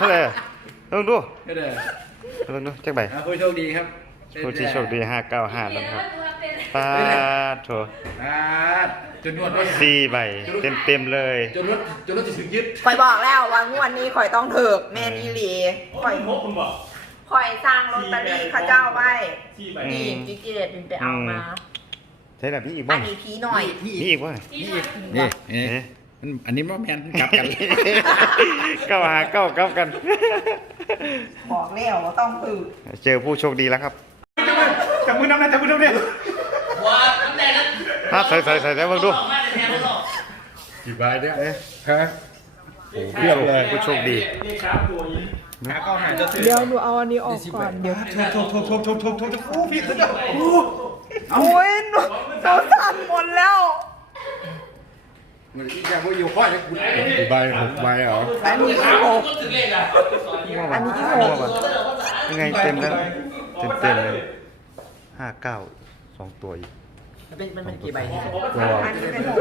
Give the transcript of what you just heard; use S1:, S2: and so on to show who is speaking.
S1: ท่าไหร่ลองดู
S2: ก็ได้
S1: ลองดูจักใบ
S2: ผู้โชคดีครับ
S1: ผู้ที่โชคดี595แล้วครับปาดโถ
S2: จนนวดว่า
S1: 4 ใบเต็มเลย
S2: จนรถจะถึงยึด
S3: ข่อยบอกแล้วว่างวดนี้ข่อยต้องเถิกแม่นอีหลีข่อย
S4: คุณบอก
S3: ข่อยสร้างลอตเตอรี่เขาเจ้าไว้
S4: ที่ใบ
S3: นี่จิกิเลตเป็นไปเอามา
S1: ใช่แบบนี้อีก
S3: อั
S1: บ้าน ง
S3: นี้พีหน่อย
S1: มีอีกบ้าง
S2: นี่
S1: เอ๊ะ
S2: อันนี้ว่าแมนกลับกัน
S1: ก้าวหาก้าวกับกัน
S3: บอกแล้วว่าต้องเถิก
S1: เจอผู้โชคดีแล้วครับ
S4: จับมือน้ำนะจับมือน้ำเนี่ย
S5: ว้าตั้งแต่นั้น
S1: ใส่เบิ่งดู
S5: ออกมาแต่แทนแล้วหรอก
S2: กี่ใบเนี่ย
S1: เอ๊ะ
S2: ฮะ
S1: โอ้เพียบเลยผู้โชคดี
S4: นี่ครับตัวนี้
S2: หาเข้าหาจะซื้อ
S3: เดี๋ยวหนูเอาอันนี้ออกก่อนเดี๋ยว
S2: ทุกผู้พี่สุดยอด
S3: โอ้ยหนูตัวสั่นหมดแล้ว
S2: เหมือนอีกอย่างว่าอยู่ข้อจะคุณกี่ใบ6 ใบเหรอ
S3: อันนี้อีกหก
S5: ก็ถึงเลขอ่ะ
S3: อันนี้อีกหก
S1: ยังไงเต็มแล้วเต็มเลย59 2 ตัวอีก
S5: เป็นกี่ใบเนี่ย
S1: ตัว
S3: อันนี้เป็นหก